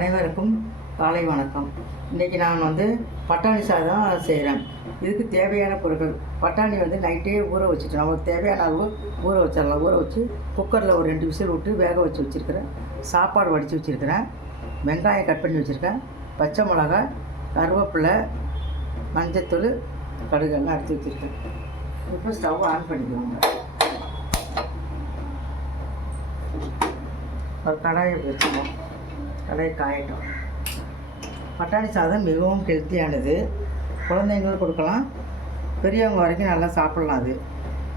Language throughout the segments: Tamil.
அனைவருக்கும் காலை வணக்கம். இன்றைக்கி நான் பட்டாணி சாதம் செய்கிறேன். இதுக்கு தேவையான பொருட்கள், பட்டாணி நைட்டே ஊற வச்சுட்டு நமக்கு தேவையான அளவு ஊற வச்சிடலாம். ஊற வச்சு குக்கரில் ஒரு 2 விசில் விட்டு வேக வச்சு வச்சுருக்கிறேன். சாப்பாடு வடித்து வச்சுருக்கிறேன். வெங்காயம் கட் பண்ணி வச்சுருக்கேன். பச்சை மிளகாய், கருவேப்பிலை, மஞ்சத்தூள், கடுகெல்லாம் எடுத்து வச்சுருக்கேன். இப்போ ஸ்டவ் ஆன் பண்ணிக்குவாங்க. ஒரு கடாயை வச்சுக்கணும். கடாய் காயட்டும். பட்டாணி சாதம் மிகவும் ஹெல்த்தியானது. குழந்தைங்களுக்கு கொடுக்கலாம், பெரியவங்க வரைக்கும் நல்லா சாப்பிட்லாம். அது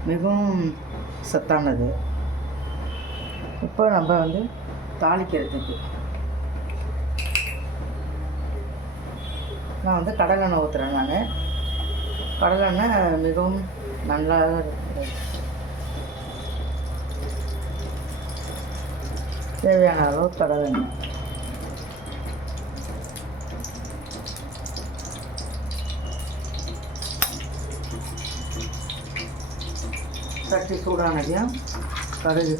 மிகவும் சத்தானது. இப்போ நம்ம தாளிக்கிறதுக்கு நான் கடலெண்ணெய் ஊற்றுறேன். நான் கடலெண்ணெய் மிகவும் நல்லா தேவையான அளவு கடலெண்ணெய். சட்டி சூடானதையும் கடுகு,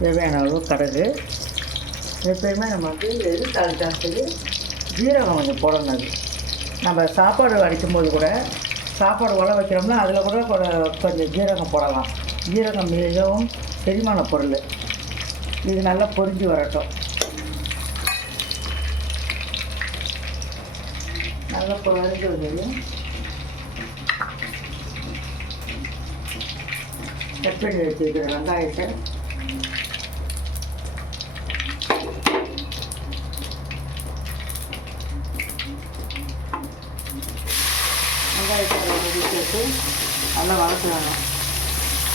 தேவையான அளவு கடுகு. எப்பயுமே நம்ம எது தாளிச்சாலும் ஜீரகம் கொஞ்சம் போடணும். அது நம்ம சாப்பாடு வடிக்கும்போது கூட, சாப்பாடு உல வைக்கிறோம்னா அதில் கூட கொஞ்சம் ஜீரகம் போடலாம். ஜீரகம் மிகவும் செரிமான பொருள். இது நல்லா பொரிஞ்சு வரட்டும். நல்லா பொரிஞ்சு வந்ததையும் கட் பண்ணி வச்சுருக்கிற வெங்காயத்தை சேர்த்து நல்லா வளர்த்துக்கணும்.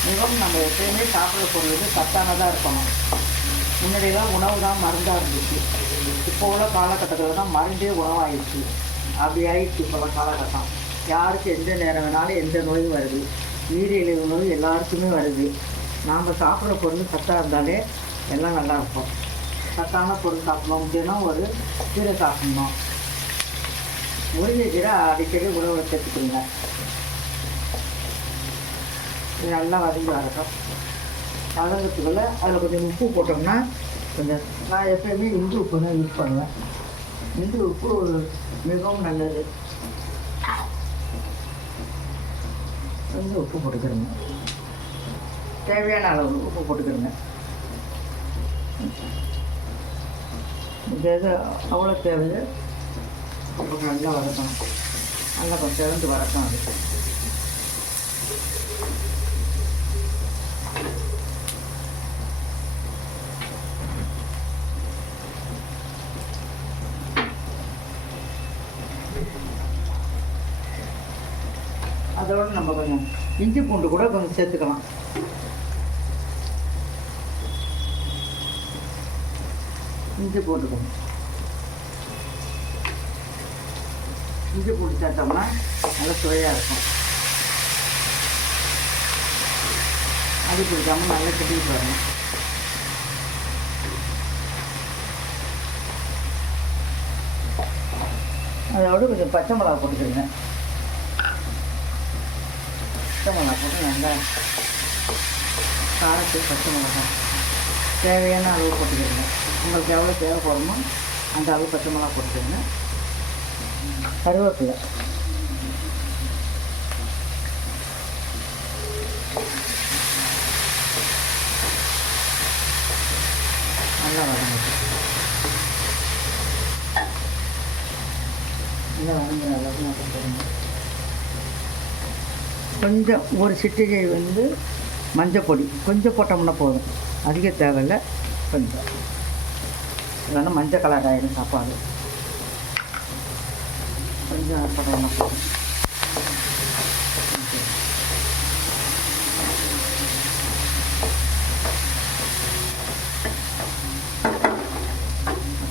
மிகவும் நம்ம எப்பயுமே சாப்பிட்ற பொருள் சத்தானதாக இருக்கணும். முன்னாடியெல்லாம் உணவு தான் மருந்தாக இருந்துச்சு. இப்போ உள்ள காலகட்டத்தில் தான் மருந்தே உணவாகிடுச்சு. அப்படி ஆகிடுச்சு இப்போ காலகட்டம். யாருக்கு எந்த நேரம் வேணாலும் எந்த நோயும் வருது. நீரிழிவு நோய் எல்லாருக்குமே வருது. நாம் சாப்பிட்ற பொருள் சத்தாக இருந்தாலே எல்லாம் நல்லாயிருக்கும். சத்தான பொருள் சாப்பிடணும். தினம் ஒரு கீரை சாப்பிட்ணும். முருங்கை கீரை அடிக்கடி உணவு சேர்த்துக்குங்க. இது நல்லா வதங்கி வரட்டும். வதங்கிறதுக்குள்ள அதில் கொஞ்சம் உப்பு போட்டோம்னா கொஞ்சம், நான் எப்பயுமே இந்து உப்பு தான் யூஸ் பண்ணுவேன். இந்து உப்பு மிகவும் நல்லது. கொஞ்சம் உப்பு போட்டுக்கிறேங்க. தேவையான அளவு உப்பு போட்டுக்கிறேங்க. இந்த இது அவ்வளோ தேவையோ அப்புறம் நல்லா வதக்கணும். நல்லா கொஞ்சம் திறந்து வதக்கணும். அது அதோடு நம்ம கொஞ்சம் இஞ்சி பூண்டு கூட கொஞ்சம் சேர்த்துக்கலாம். இஞ்சி போட்டுக்கணும். இஞ்சி பூண்டு சேர்த்தோம்னா நல்லா சுவையாக இருக்கும். அடி பிடிக்காமல் நல்லா கிட்டிட்டு வரணும். அதோடு கொஞ்சம் பச்சை மிளகா போட்டுக்கிறேங்க. பச்சை மிளகா போட்டு நல்லா காரத்துக்கு பச்சை மிளகா தேவையான அளவு போட்டுக்கிறேங்க. உங்களுக்கு எவ்வளோ தேவைப்படுமோ அந்த அளவு பச்சை மிளகா போட்டுக்கிறேங்க. கருவேப்பிலை, நல்லா வதங்கிட்டு நல்லா வதங்குற அளவுக்கு நான் போட்டுக்கிறேங்க. கொஞ்சம் ஒரு சிட்டிகை மஞ்சள் பொடி கொஞ்சம் போட்டோம்னா போதும். அதிக தேவையில்லை. கொஞ்சம் இல்லைன்னா மஞ்சள் கலர் ஆகிடும் சாப்பாடு. கொஞ்சம் போட்டோம்னா போதும்.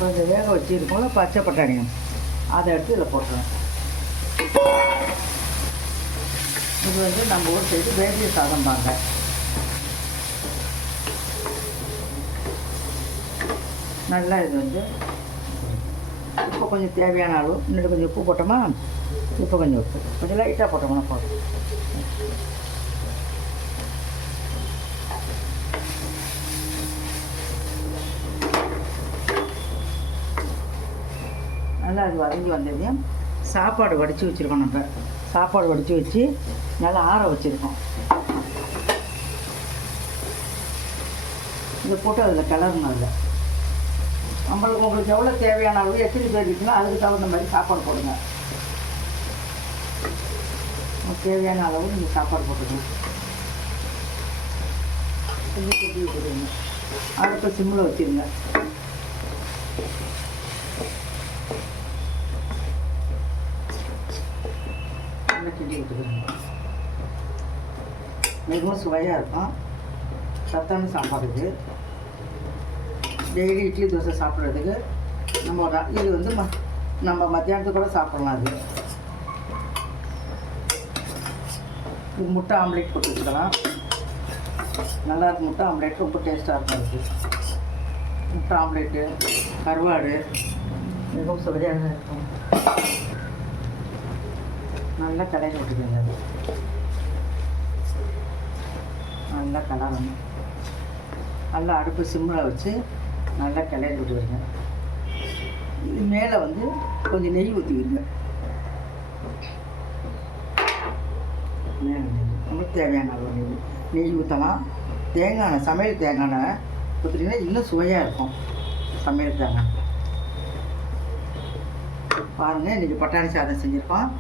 கொஞ்சம் வேக வச்சுருக்கோம்ல பச்சை பட்டாணியும் அதை எடுத்து இதில் போட்டுருவேன். இது நம்ம ஊர் சைடு வேதிய சாதம் பாங்க. நல்லா இது இப்போ கொஞ்சம் தேவையான அளவு இன்னும் கொஞ்சம் உப்பு போட்டோமா, இப்போ கொஞ்சம் உப்பு கொஞ்சம் லைட்டாக போட்டோம்னா போதும். நல்லா அது வதங்கி வந்ததையும் சாப்பாடு வடித்து வச்சுருக்கோம். நம்ம சாப்பாடு வடித்து வச்சு நல்லா ஆற வச்சுருக்கோம். இதை போட்டு அதில் கிளறணும். அதில் உங்களுக்கு எவ்வளோ தேவையான அளவு எத்தனை பேர் இருக்குன்னா அதுக்கு தகுந்த மாதிரி சாப்பாடு போடுங்க. தேவையான அளவு நீங்கள் சாப்பாடு போட்டுக்கணும். கொஞ்சம் கொட்டி விட்டுருங்க. அடுப்பை சிம்மில் வச்சுருங்க. நல்லா கிண்டி விட்டுருங்க. மிகவும் சுவையாக இருக்கும். சத்தான சாப்பாடு இது. டெய்லி இட்லி தோசை சாப்பிட்றதுக்கு இது வந்து நம்ம மத்தியானத்துக்கு கூட சாப்பிட்லாம். அது முட்டை ஆம்லேட் போட்டு வச்சுக்கலாம். நல்லாயிருக்கும். முட்டை ஆம்லேட் ரொம்ப டேஸ்ட்டாக இருக்கும். அது முட்டை ஆம்லேட்டு கருவாடு மிகவும் சுவையாக இருக்கும். நல்லா கடையில் விட்டுக்கோங்க. அது நல்லா கலரணும். நல்லா அடுப்பு சிம்மில் வச்சு நல்லா கிளறி விட்டுருங்க. இது மேலே வந்து கொஞ்சம் நெய் ஊற்றிக்கிடுங்க. மேலே நெய் நமக்கு தேவையான அளவு நெய் ஊற்றலாம். தேங்காய் எண்ணெய், சமையல் தேங்காய் எண்ணெய் ஊற்றிட்டிங்கன்னா இன்னும் சுவையாக இருக்கும். சமையல் தேங்காய் பாருங்கள். இன்றைக்கி பட்டாணி சாதம் செஞ்சுருக்கோம்.